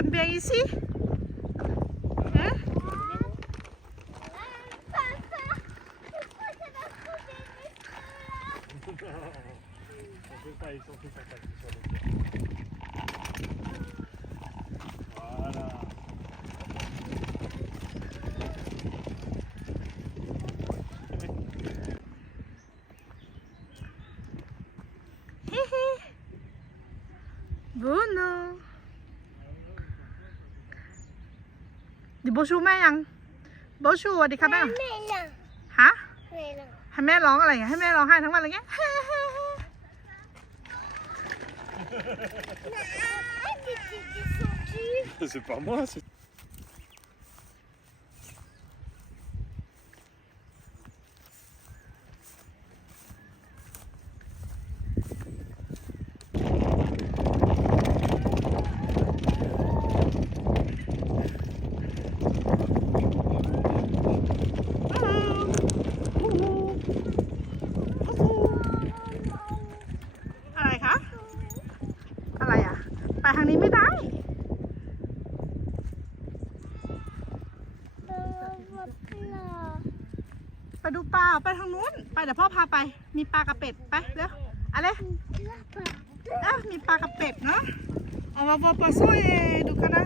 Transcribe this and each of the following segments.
lambiangisi? Ha? Papa, ดิบชูแม่ยังบชูสวัสดีครับแม่ไม่ละฮะไม่ละให้แม่ร้องอะไรเงี้ยให้แม่ร้องไห้ทั้งวันอะไรเงี้ย C'est pas moi, c'est. อะไรคะ อะไรอะ ไปทางนี้ไม่ได้ ไปดูปลา ไปทางนู้น ไปเดี๋ยวพ่อพาไป มีปลากับเป็ดไปเร็วอะไรอะมีปลากับเป็ดเนาะเอามาบอปลาสวยดูกันนะ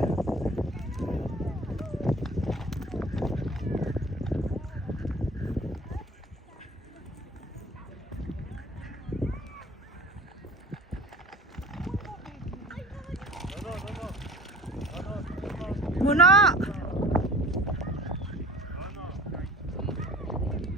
หมูนอ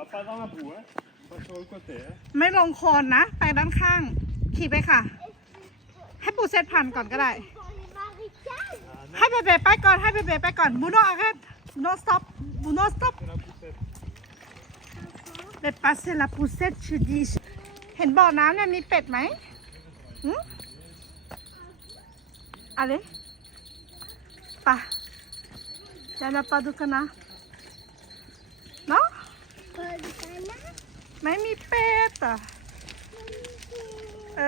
On va pas dans la boue, hein. Pas sur le côté, hein. ไม่ลงโคนนะ ไปด้านข้าง ขี่ไปค่ะ ให้ปูเซตพันก่อนก็ได้ ให้เบเบไปก่อน ให้เบเบไปก่อน บูโน่อาเรตโนสต็อปบูโน่สต็อป C'est la poussette. เด็ดปลาเซลาปูเซตชูดีเห็นบ่อน้ำเนี่ยมีเป็ดไหมหืมอะไรปะเดี๋ยวเราไปดูกันนะเนาะ ไม่มีเป็ดอะเอ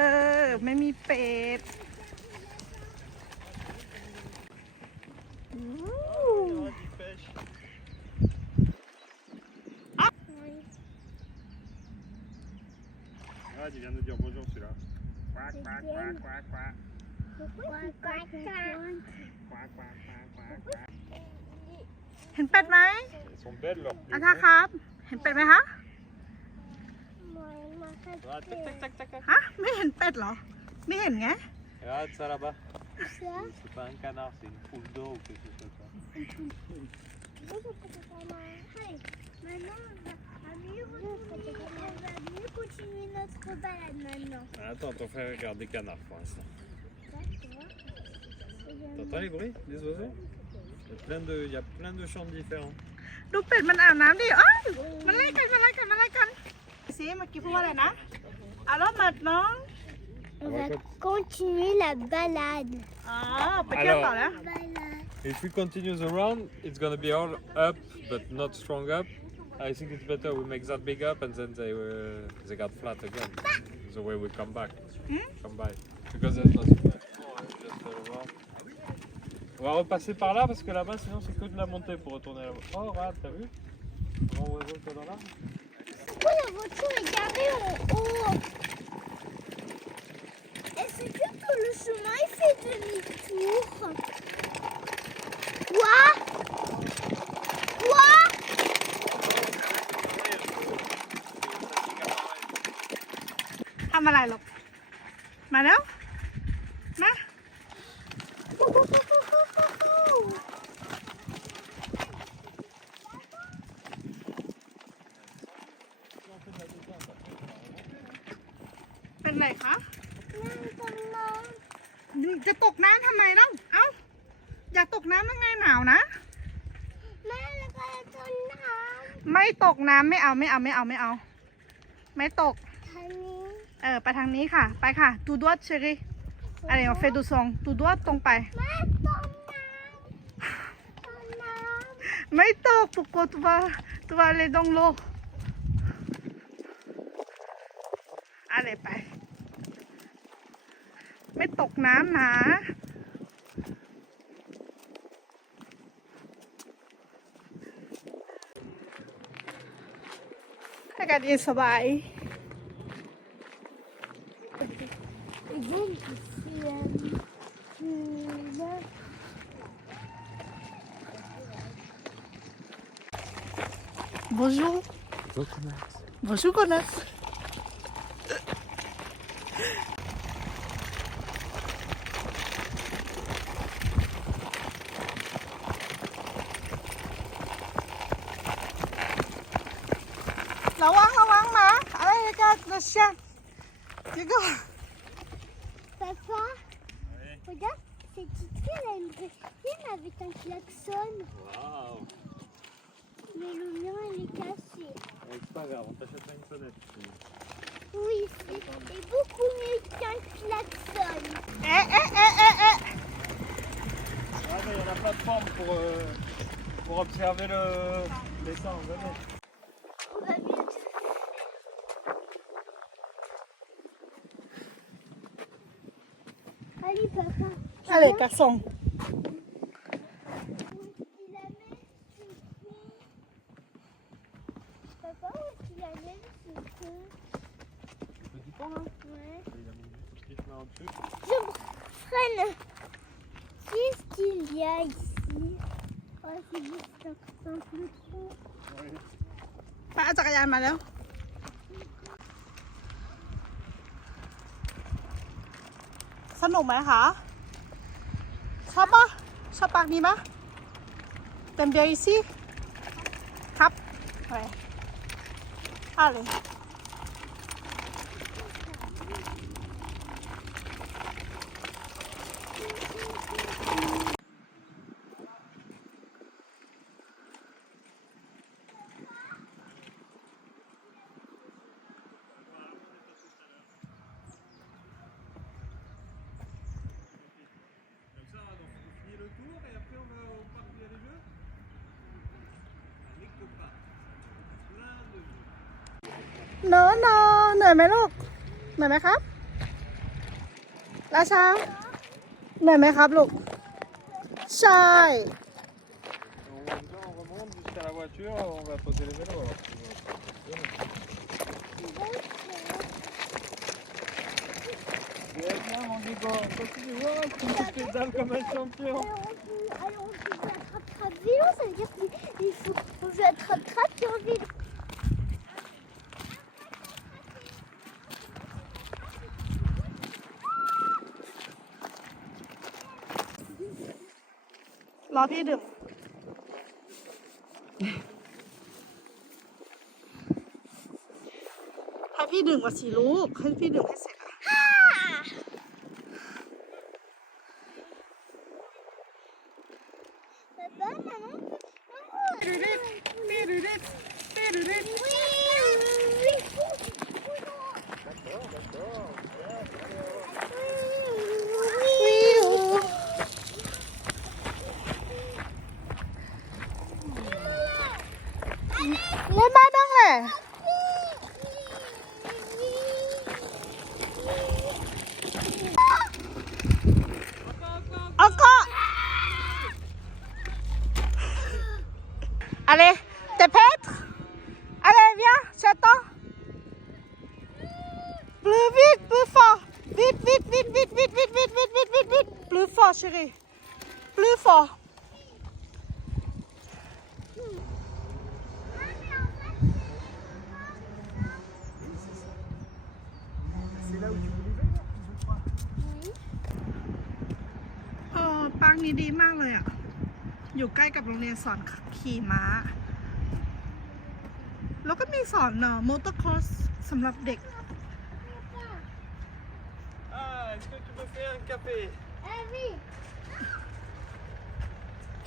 อ ไม่มีเป็ดอู้ Oh, du pêche. Ah, il vient de dire bonjour celui-là. Quack, quack, quack, quack, quack. Quack, quack, quack, quack, quack. เห็นเป็ดไหม Elles sont belles leurs อา plumes. ทา hein. ครับ เห็นเป็ดไหมคะ ฮะ ไม่เห็นเป็ดเหรอ ไม่เห็นไง Regarde ça là-bas. C'est pas un canard, c'est une poule d'eau ou quelque chose comme ça. continuer notre balade maintenant. Attends, ton frère regarde des canards pour l'instant. T'entends les bruits des oiseaux il y, a plein de, il y a plein de chants différents. ดูเป็ดมันอาบน้ำดิเอ้ยมันไล่กัน มันไล่กัน มันไล่กัน Alors maintenant, on va continuer la balade. Ah, Alors, par là. If we continue the round, it's gonna be all up, but not strong up. I think it's better we make that big up and then they uh, they got flat again. The way we come back, hmm? come by, because that's not On va repasser par là parce que là-bas sinon c'est que de la montée pour retourner là-bas. Oh regarde, t'as vu? Grand oiseau qu'il y dans l'arbre coup, la voiture est garée en haut. Et c'est que tout le chemin il fait demi-tour. Quoi? Quoi? আমার আইলো মানে จะตกน้ำทำไมเล่าเอ้า อย่าตกน้ำยังไงหนาวนะำแม่แล้วก็จนน้ไม่ตกน้ำไม่เอาไม่เอาไม่เอาไม่เอา ไม่ตกำทางนี้เออไปทางนี้ค่ะ ไปค่ะตูดวดเชอรี่อะไรเอาเฟดูซองตูดวดตรงไป แม่ตรงน้ำตรงน้ำไม่ตกปุกโกตัวตัวอะไรดงโล น้ำนะ อากาศเย็นสบาย Again, um, Bonjour. Bonjour, connasse.ระ chien. Hugo. Papa, oui. regarde, cette petite fille, elle a une grille avec un klaxon. Waouh. Mais le mien, il est cassé. C'est pas grave, on t'achètera une sonnette. Oui, c'est beaucoup mieux qu'un klaxon. Eh, eh, eh, eh, eh. Ah, mais il y a la plateforme pour, euh, pour observer le, les sangs, venez. Allez. Je freine. Qu'est-ce qu'il y a ici Oh, c'est juste un simple trou. Pas de rien, malheur. Ça nous met, hein? ชอบปะชอบปากนี้ปะเต็มเบียร์อีซี่ครับไปอะไร นอะเนอะเหนื่อยไหมลูก เหนื่อยไหมครับ ราชา เหนื่อยไหมครับลูก ใช่ On, viens, on remonte jusqu'à la voiture, on va poser les vélos. Alors. Bien, bien, mon Nico, continue, ouais, tu pédales comme un champion. Alors on peut, alors on peut jouer à attrape vélo, ça veut dire qu'il faut faut jouer à attrape et en vélo. อพี่ดื่มให้พี่ดื่มก่อนสิลูกให้พี่ดื่มให้เสร็จอะ Papa, maman, maman. ตีรุดิตีรุดิ นี้ดีมากเลยอะ อยู่ใกล้กับโรงเรียนสอนขี่ม้า แล้วก็มีสอนเนาะมอเตอร์คอร์สสำหรับเด็ก Est-ce que tu me fais un café Ah oui.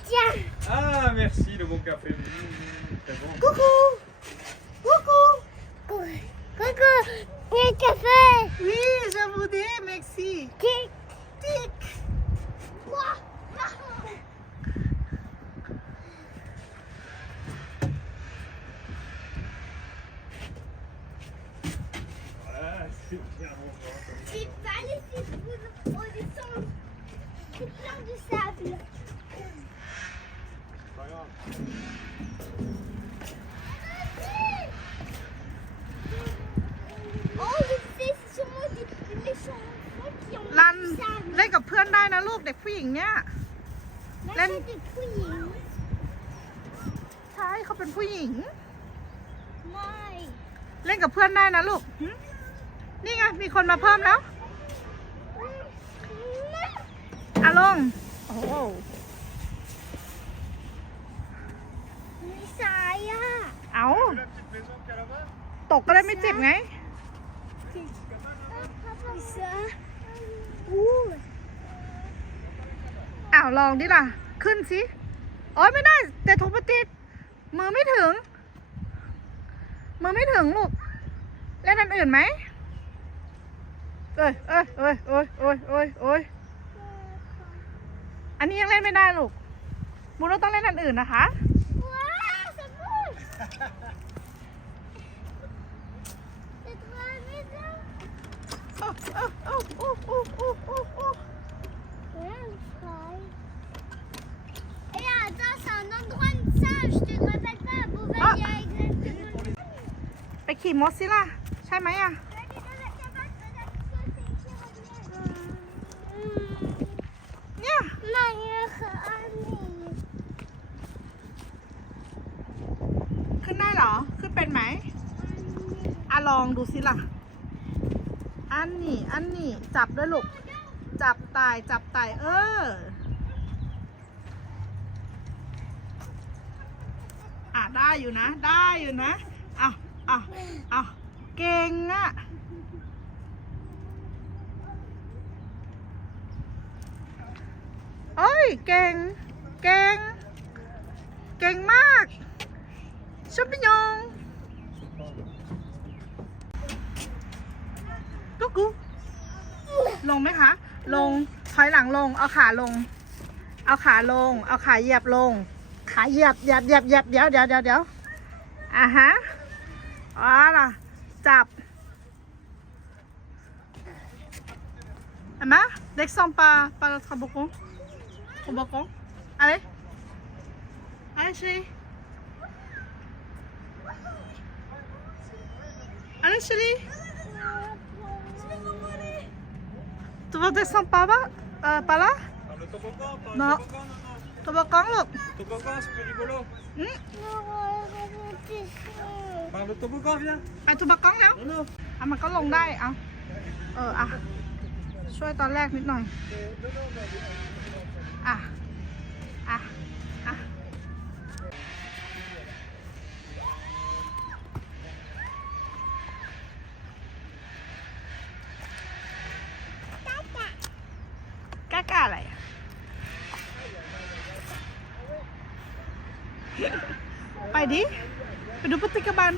Tiens. Ah, merci, le bon café. Mmh, très bon. Coucou Coucou Coucou. Le café. Oui, je vous dis merci. Tic. C'est bien bon. C'est pas les six on descend. C'est plein de sable. C'est pas grave. Oh, je sais, c'est sûrement des des méchants enfants qui ont รัน du sable. เล่นกับเพื่อนได้นะลูกเด็กผู้หญิงเนี่ย Moi, Lan- c'est des fouilles. ใช่เขาเป็นผู้หญิง Moi. เล่นกับเพื่อนได้นะลูกหึนี่ไง มีคนมาเพิ่มแล้วอาลง โอ้โห Mais ça y est. เอา La petite maison qu'il y a là-bas ตกก็เลยไม่เจ็บไง Mais ça. Ouh. อ้าวลองดิล่ะ ขึ้นสิโอ้ยไม่ได้ แต่ถุงพลาสติกมือไม่ถึง มือไม่ถึงลูก เล่นอันอื่นไหม เอ้ยเอ้ยเอ้ยเอ้ยเอ้ยเอ้ยเอ้ยอันนี้ยังเล่นไม่ได้ลูกมูโนต้องเล่นอันอื่นนะคะ Ouah, ça bouge. C'est trop amusant. โอ้โอ้โอ้โอ้โอ้โอ้โอ้ Ouais, je crois. Et attends, c'est un endroit de singe. Je te rappelle pas à Beauvais, Ah. il y a exactement. ไปขี่มดสิล่ะ ใช่ไหมอะ เนี่ย ขึ้นได้เหรอ ขึ้นเป็นไหม อะลองดูสิล่ะ อันนี้ อันนี้ จับด้วยลูก จับตาย จับตาย เออ อะ ได้อยู่นะ ได้อยู่นะ เอะอะอะเก่งอะเอ้ย เก่ง เก่ง เก่งมากชมปิญองกุ๊กกุ๊กลงไหมคะ ลง ถอยหลังลง เอาขาลง เอาขาลง เอาขาเหยียบลง ขาเหยียบเหยียบเหยียบเหยียบเดี๋ยวเดี๋ยวเดี๋ยวเดี๋ยวอะฮะอ๋อล่ะจับเห็นไหมเด็กซองปลาปลาทะบกงทะบกงอะไรอะไรชิ Allez, chérie. Tu veux descendre par là euh, Par là Par le toboggan, par Non. le toboggan, non, non. Toboggan, look. Toboggan, c'est plus rigolo. Hmm? Par le toboggan, viens. ไปทูบักก้องแล้ว Non, non. อะมันก็ลงได้เอาเออ อะ ช่วยตอนแรกนิดหน่อย อะ อะ อะ กล้ากล้าอะไรอะไป ดิ ไปดูปฏิกบัน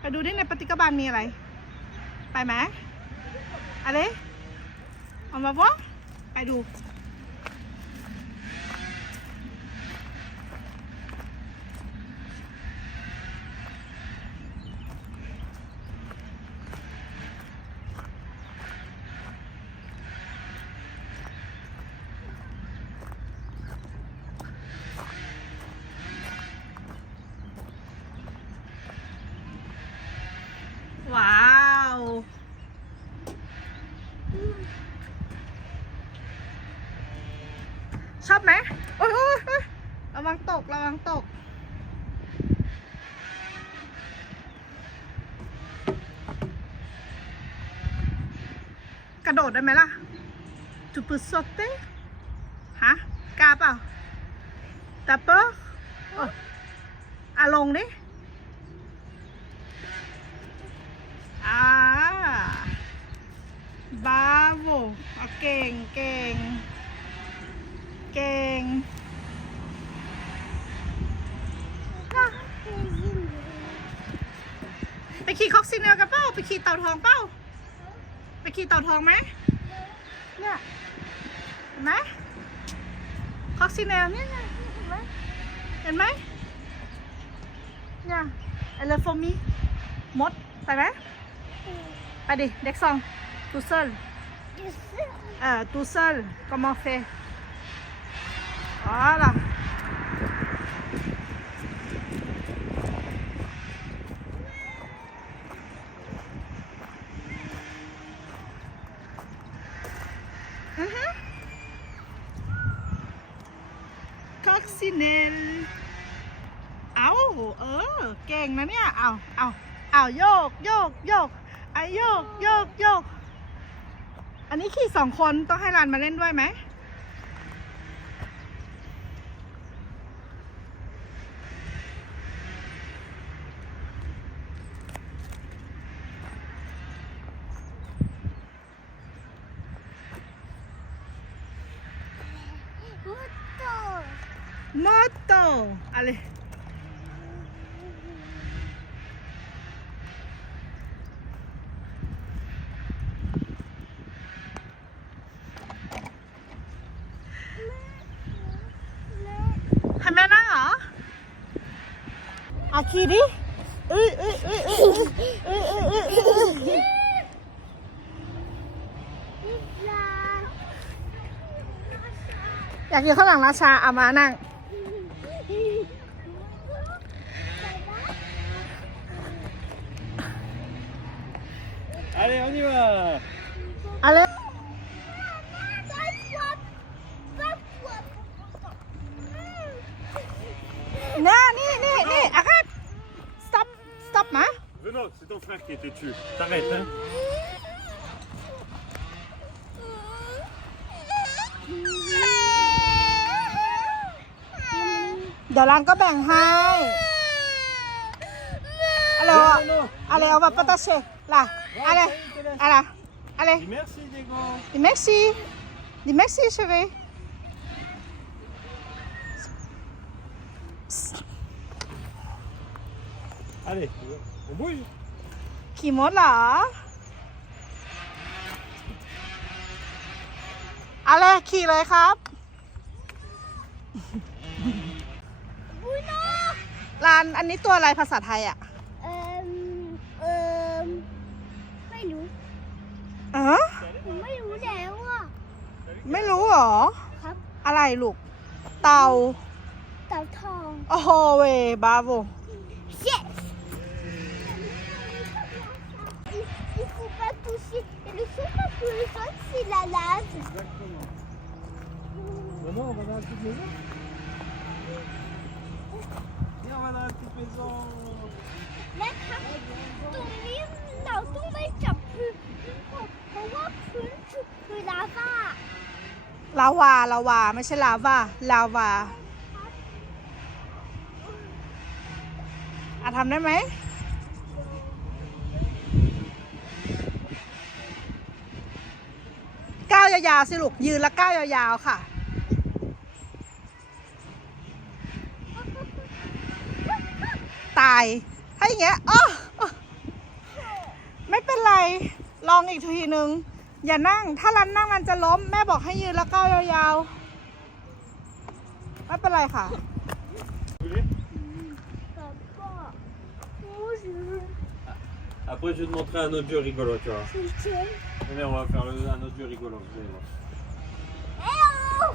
ไปดูดิในปฏิกบันมีอะไร ไปไหมอะไรเอามาบ่ไปดู ว้าว ชอบไหมโอ้ยโอ้ยโอ้ยระวังตกระวังตก กระโดดได้ไหมล่ะจูปุสเต้ฮะกาเปล่าแต่เปออะลงดิ อ่า ซิเนลกันเป้าไปขี่เต่าทองเป้าไปขี่เต่าทองไหมเนี่ยเห็นไหมคอกซิเนลเนี่ยเห็นไหมเห็นไหมเนี่ยเอลฟอมีมดไปไหมไปดิเด็กซองตูเซล Je sais. เอ่อตูเซล comment faire voilà Mhm. Coccinelle เอาเออ เก่ง นะเนี่ย เอาเอาเอาโยกโยกโยกไอโยกโยกโยก อันนี้ขี่สองคนต้องให้รันมาเล่นด้วยไหม Moto. มอโตอะไร ให้แม่นั่งเหรออา ขี่ดิเอ้ยเอ้ยเอ้ยเอ้ยเอ้ยเอ้อึ้ออยากอยู่ข้างหลังราชาเอามานั่ง Allez, on y va เอ frère qui était dessus. T'arrêtes, hein เดี๋ยวร้านก็แบ่งให้อะไรอ่ะ Non, non, อะไรเอามาปะตาเชล่ะอะไรอะไรอะไร Dis merci, Diego. ดิเม็กซี่ดิเม็กซี่เชฟ Allez, on bouge ขี่มดเหรออะไรขี่เลยครับ Bruno. ร้านอันนี้ตัวอะไรภาษาไทยอะ Euh. Euh. ไม่รู้เออผมไม่รู้แล้วอะ ไม่รู้เหรอ ครับ อะไรลูก เต่า เต่าทอง โอ้โหเวบาโว Telefonu profesyonel lazım. Ama o kadar tutmadı. Ne kadar tutmadı. Ben tutmayayım da tutmayı çapıyor. เพราะว่าพื้นจุดคือลาวาลาวาลาวาไม่ใช่ลาวาลาวาอะทำได้ไหม วยาวๆสิลูกยืนแล้วก้าวยาวๆค่ะ ตายถ้าอย่างเงี้ยอ้ออ้อไม่เป็นไร ลองอีกทีนึง อย่านั่ง ถ้ารันนั่งรันจะล้ม แม่บอกให้ยืนแล้วก้าวยาวๆ ไม่เป็นไรค่ะ Vous voulez Papa, moi je veux Après, je vais te montrer un autre jeu rigolo, tu vois. Venez, on va faire le- un autre jeu rigolo. Vous allez voir. Oh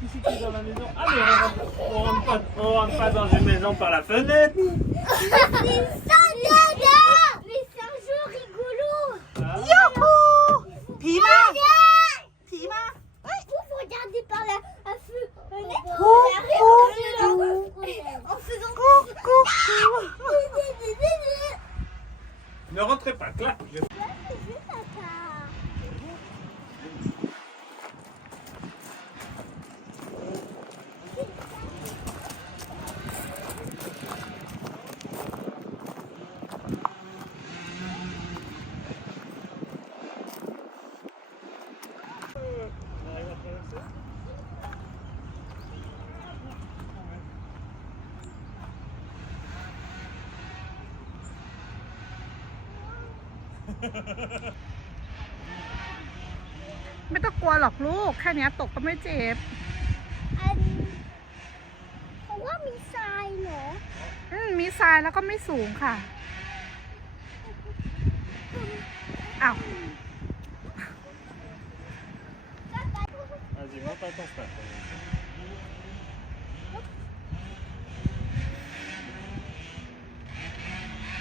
Qui c'est qui est dans la maison Allez, on rentre, rentre pas, on rentre pas dans une maison par la fenêtre. Mais c'est un jeu rigolo ยา ไม่ต้องกลัวหรอกลูก แค่เนี้ยตกก็ไม่เจ็บ อันเพราะว่ามีทรายเหรออืมมีทรายแล้วก็ไม่สูงค่ะ อ้าว Vas-y, monte à ton frère.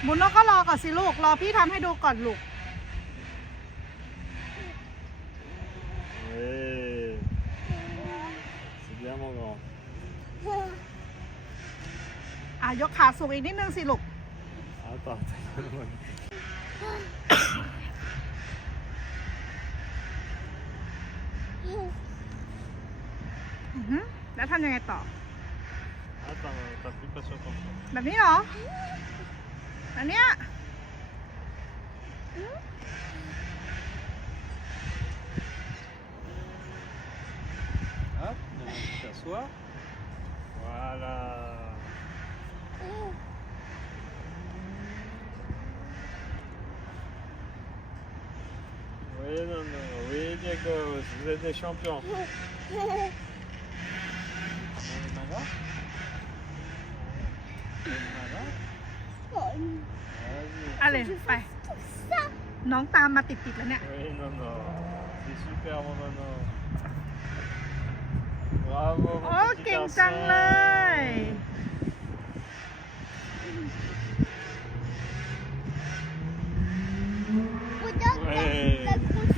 บุญนกก็รอก่อนสิลูก รอพี่ทำให้ดูก่อนลูก Oui. C'est bien mon grand. อะยกขาสูงอีกนิดนึงสิลูก Attends, attends. อือหือแล้วทำยังไงต่อ Attends, t'appuies pas sur ton frère. แบบนี้เหรอ อันเนี้ย Hop, maintenant tu t'assois. Voilà. Oui, non, non, oui, Diego, vous êtes des champions. On est malade On est malade Vas-y. อะไรไป ça น้องตามมาติดๆแล้วเนี่ย Oui, non, non. C'est super, mon nono. Bravo, mon โอ้ petit เก่ง garçon. จั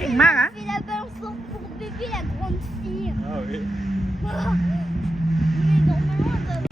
Hein? C'est la. Ah oui.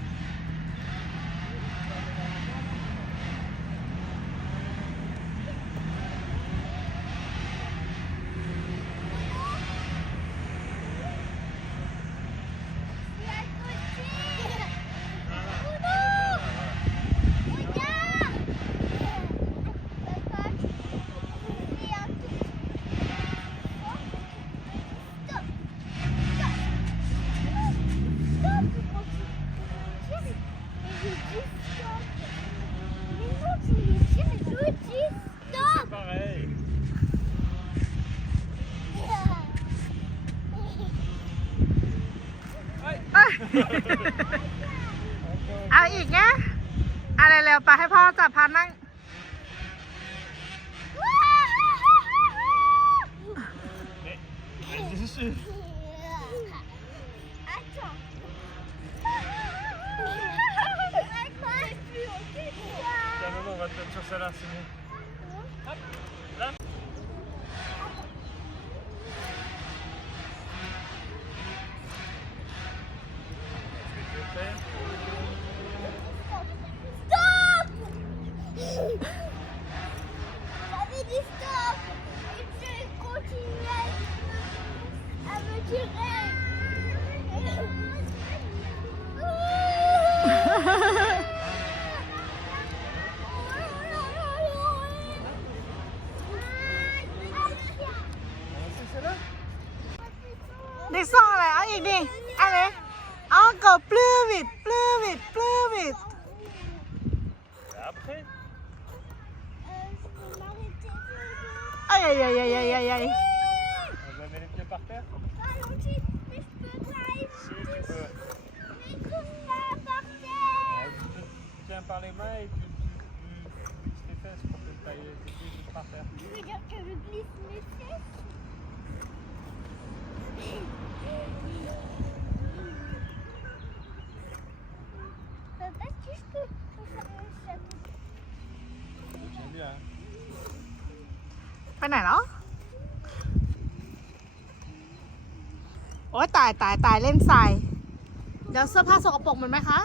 Hop, là. aïe aïe aïe aïe aïe. Mettre les pieds par terre mais je peux par terre. Tu tiens par les mains et tu, tu, tu, tes fesses pour que tailler tes pieds juste par terre. Regarde que je glisse mes fesses. Papa, est-ce bien. ไปไหนเนาะโอ้ยตายตายตายเล่นทรายเดี๋ยวเสื้อผ้าสกปรกเหมือนไหมคะ